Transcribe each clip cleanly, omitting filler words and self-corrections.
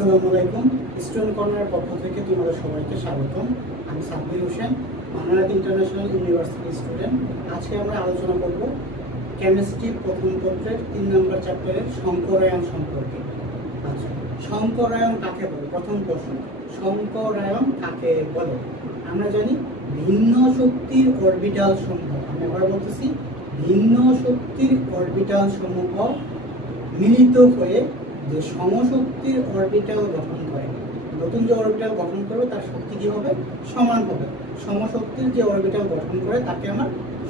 আসসালামু আলাইকুম। স্টুডেন্ট কর্নারের পক্ষ থেকে তোমাদের সবাইকে স্বাগতম। আমি Sabbir Hossain, Manarat international university student. আজকে আমরা আলোচনা করব কেমিস্ট্রি প্রথম পত্রের 3 নম্বর চ্যাপ্টারের সংকরায়ন সম্পর্কে। আচ্ছা, সংকরায়ন কাকে বলে? প্রথম প্রশ্ন, সংকরায়ন কাকে বলে? আমরা জানি ভিন্ন শক্তির অরবিটাল সমূহ, আমি আবার বলতেছি, ভিন্ন শক্তির অরবিটাল সমূহ মিলিত হয়ে যে সমশক্তির অরবিটাল গঠন করে, নতুন যে অরবিটাল গঠন করবে তার শক্তি কি হবে? সমান হবে। সমশক্তির যে অরবিটাল গঠন করে তাকে আমরা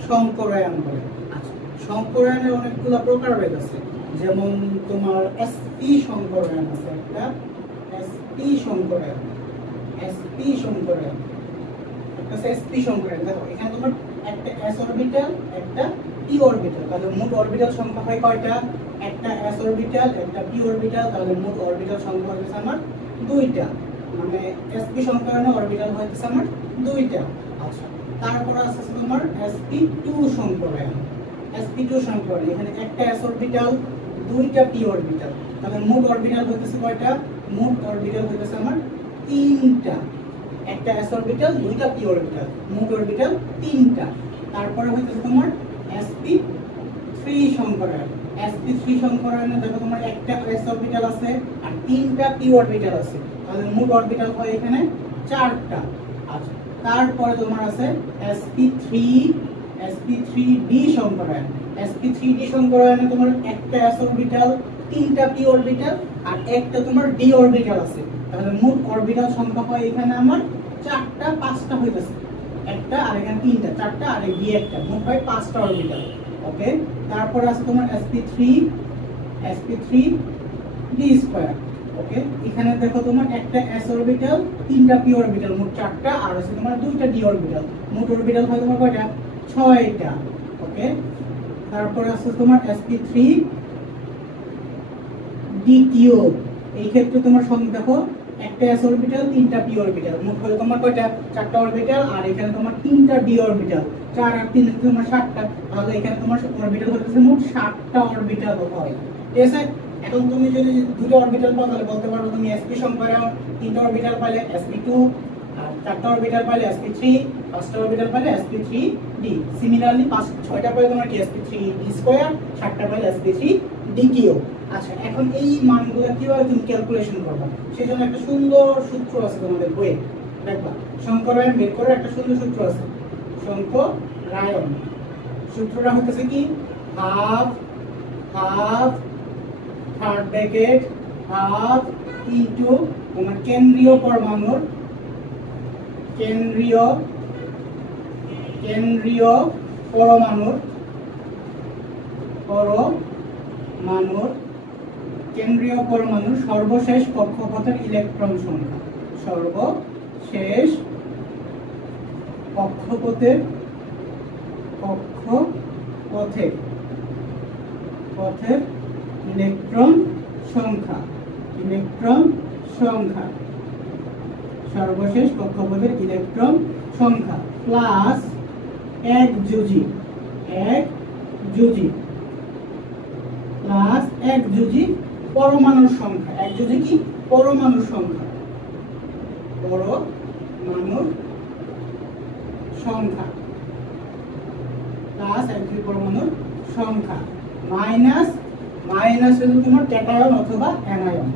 সংকরায়ন বলে। আচ্ছা, সংকরায়নের অনেকগুলো প্রকারভেদ আছে, যেমন তোমার এসপি সংকরায়ন আছে, একটা এসপি সংকরায়ন, এসপি সংকরায়ন, একটা এসপি সংকরায়ন। দেখো এখানে তোমার একটা এস অরবিটাল, একটা পি অরবিটাল, তাহলে মোট অরবিটাল সংখ্যা হয় কয়টা? একটা এস অরবিটাল, একটা পি অরবিটাল, তাহলে মোট অরবিটাল সংখ্যা হচ্ছে আমার দুইটা, মানে sp সংকরায়নে অরবিটাল হচ্ছে আমার দুইটা। আচ্ছা, তারপর আছে তোমার sp2 সংকরায়ন, sp2 সংকরায়ন, এখানে একটা s অরবিটাল, দুইটা p অরবিটাল, তাহলে মোট অরবিটাল হচ্ছে কয়টা? মোট অরবিটাল হচ্ছে আমার তিনটা, একটা s অরবিটাল, দুইটা p অরবিটাল, মোট অরবিটাল তিনটা। তারপরে হচ্ছে তোমার sp3 সংকরায়ন, sp3 সংকরায়নে দেখো তোমার একটা s অরবিটাল আছে আর তিনটা p অরবিটাল আছে, তাহলে মোট অরবিটাল হয় এখানে চারটা। আচ্ছা, তারপরে তোমার আছে sp3d সংকরায়ন, sp3d সংকরায়নে তোমার একটা s অরবিটাল, তিনটা p অরবিটাল আর একটা তোমার d অরবিটাল আছে, তাহলে মোট অরবিটাল সংখ্যা হয় এখানে আমার চারটা, পাঁচটা হইতেছে, একটা আর এখানে তিনটা, চারটা আর এই d একটা, মোট হয় পাঁচটা অরবিটাল। ওকে, তারপর আছে তোমার sp3d স্কয়ার। ওকে, এখানে দেখো তোমার একটা s অরবিটাল, তিনটা p অরবিটাল, মোট চারটা, আর আছে তোমার দুইটা d অরবিটাল, মোট অরবিটাল হয় তোমার কয়টা? ছয়টা। ওকে, তারপর আছে তোমার sp3d কিউব। এই ক্ষেত্রে তোমার সংখ্যা দেখো একটা s অরবিটাল, তিনটা p অরবিটাল, মোট হলো তোমার কয়টা? চারটা অরবিটাল, আর এখানে তোমার তিনটা d অরবিটাল, 4 আর 3 তোমার 7টা, তাহলে এখানে তোমার অরবিটাল হচ্ছে মোট 7টা অরবিটাল হয়। ঠিক আছে, এখন তুমি যদি দুটো অরবিটাল পাও তাহলে বলতে পারো তুমি sp সংকরায়ন, তিনটা অরবিটাল পাইলে sp2, আর চারটা অরবিটাল পাইলে sp3, পাঁচটা অরবিটাল পাইলে sp3d। সিমিলারলি 6টা পাইলে তোমার কি sp3d স্কয়ার, 7টা পাইলে sp3d কিউব। আচ্ছা, এখন এই মানগুলো কিভাবে তুমি ক্যালকুলেশন করবে? সেজন্য একটা সুন্দর সূত্র আছে তোমাদের বইয়ে, দেখবা সংকরায়ন বের করার একটা সুন্দর সূত্র আছে, সংকরায়ন। সূত্রটা হচ্ছে কি? Half half third bracket half into তোমার কেন্দ্রীয় পরমাণুর, কেন্দ্রীয় পরমাণুর কেন্দ্রীয় পরমাণুর সর্বশেষ কক্ষপথের ইলেকট্রন সংখ্যা, সর্বশেষ কক্ষপথের ইলেকট্রন সংখ্যা, সর্বশেষ কক্ষপথের ইলেকট্রন সংখ্যা প্লাস এক যোজি প্লাস এক যোজি পরমাণুর সংখ্যা, এক যোজি কি? পরমাণুর সংখ্যা, প্লাস এক যোজি পরমাণুর সংখ্যা মাইনাস হলো তোমার ক্যাটায়ন অথবা অ্যানায়ন,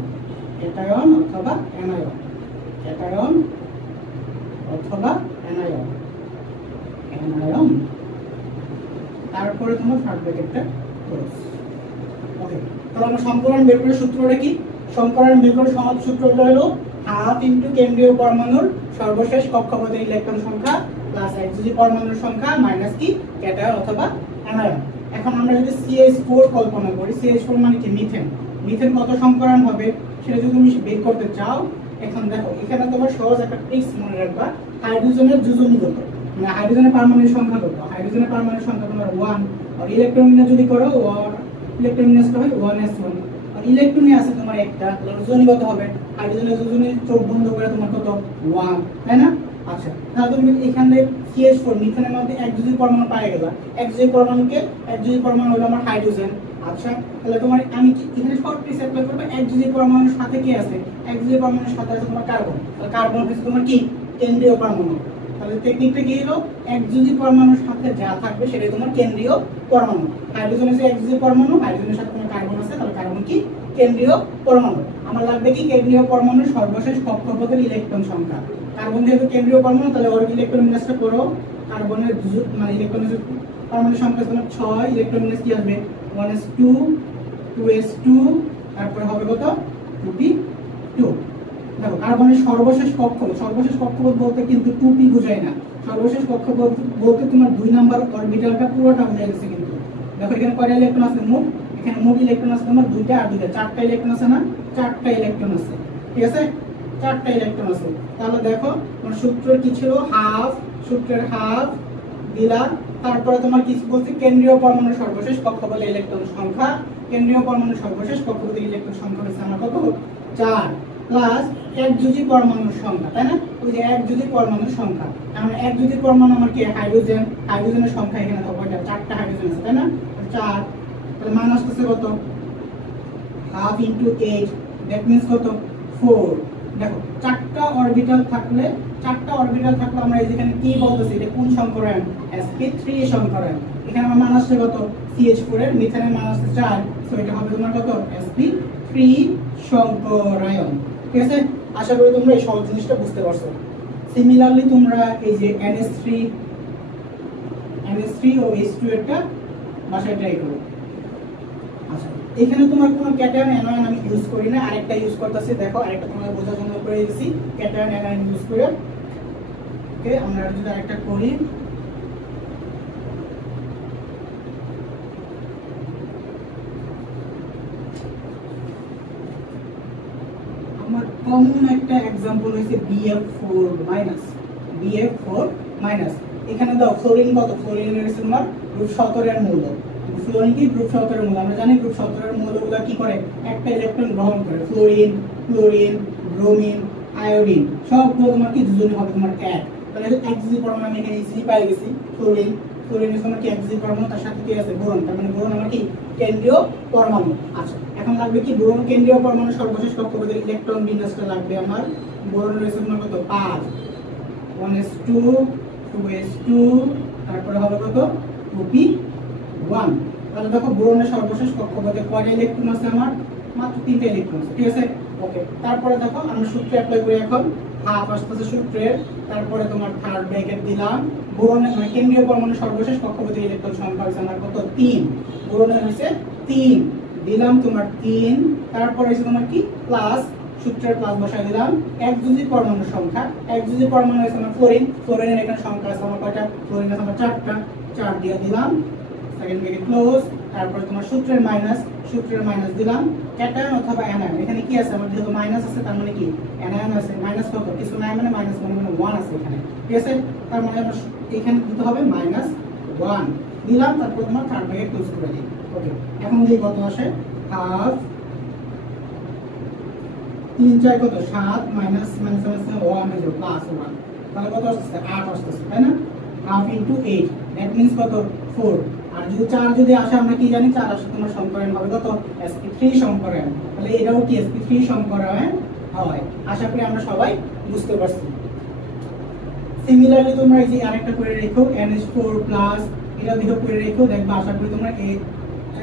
তারপরে তোমার থার্ড ব্র্যাকেটটা ক্লোজ। ওকে, তাহলে আমরা সংকরায়ন বের করার সূত্রটা কি? সংকরায়ন বের করার সহজ সূত্রটা হলো হাফ ইনটু কেন্দ্রীয় পরমাণুর সর্বশেষ কক্ষপথের ইলেকট্রন সংখ্যা প্লাস একযোজি পরমাণুর সংখ্যা মাইনাস কি? ক্যাটায়ন অথবা অ্যানায়ন। এখন আমরা যদি CH4 কল্পনা করি, CH4 মানে কি? মিথেন কত সংকরায়ন হবে সেটা যদি তুমি বের করতে চাও, এখন দেখো এখানে তোমার সহজ একটা ট্রিক্স মনে রাখবা, হাইড্রোজেনের যোজনী কত, মানে হাইড্রোজেনের পারমাণবিক সংখ্যা কত? হাইড্রোজেনের পারমাণবিক সংখ্যা তোমার 1, আর ইলেকট্রন নিয়ে যদি করো ইলেকট্রন নিয়ে হয় 1s1, আর ইলেকট্রন আছে তোমার একটা, তাহলে যোজনী কত হবে? হাইড্রোজেনের যোজনী চোখ বন্ধ করে তোমার কত? 1, তাই না? আচ্ছা, তাহলে তুমি এখানে CH4 মিথেনের মধ্যে একযোজি পরমাণু পাই গেল, একযোজি পরমাণু হলো আমার হাইড্রোজেন। আচ্ছা, তাহলে তোমার আমি কি এখানে শর্ট ট্রিক্স অ্যাপ্লাই করব? একযোজী পরমাণুর সাথে কি আছে? একযোজী পরমাণুর সাথে আছে তোমার কার্বন। তাহলে কার্বন হচ্ছে তোমার কি কেন্দ্রীয় পরমাণু। তাহলে টেকনিকটা কি হলো? একযোজী পরমাণুর সাথে যা থাকবে সেটাই তোমার কেন্দ্রীয় পরমাণু। হাইড্রোজেন হচ্ছে একযোজী পরমাণু, হাইড্রোজেনের সাথে তোমার কার্বন আছে, তাহলে কার্বন কি কেন্দ্রীয় পরমাণু। আমার লাগবে কি কেন্দ্রীয় পরমাণুর সর্বশেষ কক্ষপথের ইলেকট্রন সংখ্যা। কার্বন যেহেতু কেন্দ্রীয় পরমাণু, তাহলে ওর ইলেকট্রন বিন্যাসটা করো। কার্বনের মানে ইলেকট্রন পরমাণু সংখ্যা তোমার 6, ইলেকট্রন বিন্যাস কি আসবে 1s2 2s2, তারপরে হবে কত 2p2। দেখো কার্বনের সর্বশেষ কক্ষপথ বলতে কিন্তু 2p বোঝায় না। সর্বশেষ কক্ষপথ বলতে তোমার 2 নাম্বার অরবিটালটা পুরোটা বোঝা গেছে। কিন্তু দেখো এখানে কয়টা ইলেকট্রন আছে মোট? এখানে মোট ইলেকট্রন আছে তোমার 2টা আর 2টা 4টা ইলেকট্রন আছে না? 4টা ইলেকট্রন আছে, ঠিক আছে? 4টা ইলেকট্রন আছে। তাহলে দেখো তোমার সূত্র কি ছিল? হাফ, সূত্রের হাফ দিলাম। তারপরে তোমার কি বলছে? কেন্দ্রীয় পরমাণুর সর্বশেষ কক্ষপথে ইলেকট্রন সংখ্যা। কেন্দ্রীয় পরমাণুর সর্বশেষ কক্ষপথে ইলেকট্রন সংখ্যা হচ্ছে আমার কত? 4 প্লাস একযোজী পরমাণুর সংখ্যা, তাই না? ওই যে একযোজী পরমাণুর সংখ্যা, আমরা একযোজী পরমাণু আমার কি হাইড্রোজেন, হাইড্রোজেনের সংখ্যা এখানে দেখো কয়টা? 4টা হাইড্রোজেন আছে, তাই না? 4, তাহলে মান আসতেছে কত? হাফ ইনটু 8, দ্যাট মিন্স কত? 4। দেখো 4টা অরবিটাল থাকলে আমরা এই যেখানে কি বলতেছি? এটা কোন সংকরায়ন? sp3 সংকরায়ন। এখানে আমার মান আসছে কত? CH4 এর মিথেনের মান আসছে 4, সো এটা হবে তোমার কত? sp3 সংকরায়ন। ঠিক আছে? আশা করি তোমরা এই সহজ জিনিসটা বুঝতে পারছো। সিমিলারলি তোমরা এই যে NH3 ও H2 এরটা বাসায় ট্রাই করো। আচ্ছা, এখানে তোমার কোনো ক্যাটায়ন অ্যানায়ন আমি ইউজ করি না, আরেকটা ইউজ করতেছি। দেখো আরেকটা তোমাদের বোঝার জন্য করে দিয়েছি ক্যাটায়ন অ্যানায়ন ইউজ করে। ওকে, আমরা যদি আরেকটা করি, আমার কমন একটা एग्जांपल হইছে BF4-। এখানে দাও ফ্লোরিন কত? ফ্লোরিনের হচ্ছে তোমার গ্রুপ 17 এর মৌল। ফ্লোরিন কি গ্রুপ 17 এর মৌল? আমরা জানি গ্রুপ 17 এর মৌলগুলো কি করে? একটা ইলেকট্রন গ্রহণ করে। ফ্লোরিন, ক্লোরিন, ব্রোমিন, আয়োডিন সবগুলো তোমার কি দুজনে হবে তোমার এক। তাহলে একযোজী পরমাণু আমি এখানে ইজিলি পেয়ে গেছি। ফ্লোরিন এর তোমার কি একযোজী পরমাণু, তার সাথে কি আছে? বোরন। তার মানে বোরন আমার কি কেন্দ্রীয় পরমাণু। আচ্ছা, এখন লাগবে কি? বোরন কেন্দ্রীয় পরমাণু সর্বশেষ কক্ষপথের ইলেকট্রন বিন্যাসটা লাগবে আমার। বোরন রয়েছে তোমার কত? 5, 1s2 2s2, তারপরে হবে কত? 2p1। তাহলে দেখো বোরনের সর্বশেষ কক্ষপথে কয়টা ইলেকট্রন আছে আমার? মাত্র 3টা ইলেকট্রন আছে, ঠিক আছে? ওকে, তারপরে দেখো আমরা সূত্র অ্যাপ্লাই করি। এখন হাফ আসতেছে সূত্রের, তারপরে তোমার থার্ড ব্র্যাকেট দিলাম। বোরনের মানে কেন্দ্রীয় পরমাণু সর্বশেষ কক্ষপথে ইলেকট্রন সংখ্যা আছে আমার কত? 3। বোরনের হইছে 3 দিলাম তোমার 3, তারপরে হইছে তোমার কি প্লাস, সূত্রের প্লাস বসাই দিলাম। একযোজী পরমাণুর সংখ্যা, একযোজী পরমাণু হইছে আমার ফ্লোরিনের এখানে সংখ্যা আছে আমার কয়টা? ফ্লোরিন আছে আমার 4টা, 4 দিয়ে দিলাম, সেকেন্ড ব্র্যাকেট ক্লোজ। তারপরে তোমার সূত্রের মাইনাস দিলাম। ক্যাটায়ন অথবা অ্যানায়ন, এখানে কি আছে আমার? যেহেতু মাইনাস আছে তার মানে কি অ্যানায়ন আছে। মাইনাস কত? কিছু নাই মানে মাইনাস মানে 1 আছে এখানে, ঠিক আছে? তার মানে আমরা এখানে দিতে হবে -1 দিলাম। তারপর তোমার থার্ড ব্র্যাকেট ক্লোজ করে দিই। ওকে, এখন যে কত আসে? হাফ 3 4 কত? 7 মাইনাস 1 হয়ে যাবে +1, তাহলে কত আসছে? 8 আসছে, তাই না? হাফ ইনটু 8, দ্যাট মিন্স কত? 4। আর যদি 4 যদি আসে, আমরা কি জানি? 4 আসে তোমার সংকরায়ন হবে কত? sp3 সংকরায়ন। তাহলে এটাও কি sp3 সংকরায়ন হয়। আশা করি আমরা সবাই বুঝতে পারছি। সিমিলারলি তোমরা এই যে আরেকটা করে রেখো NH4+, এটা দিকে করে রেখো, দেখবা আশা করি তোমরা এই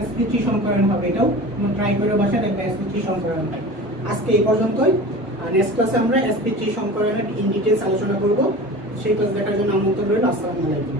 sp3 সংকরায়ন হবে। এটাও তোমরা ট্রাই করে বসে দেখবা sp3 সংকরায়ন হয়। আজকে এই পর্যন্তই। আর নেক্সট ক্লাসে আমরা sp3 সংকরায়নের ইন ডিটেইলস আলোচনা করব। সেই ক্লাস দেখার জন্য আমন্ত্রণ রইল। আসসালামু আলাইকুম।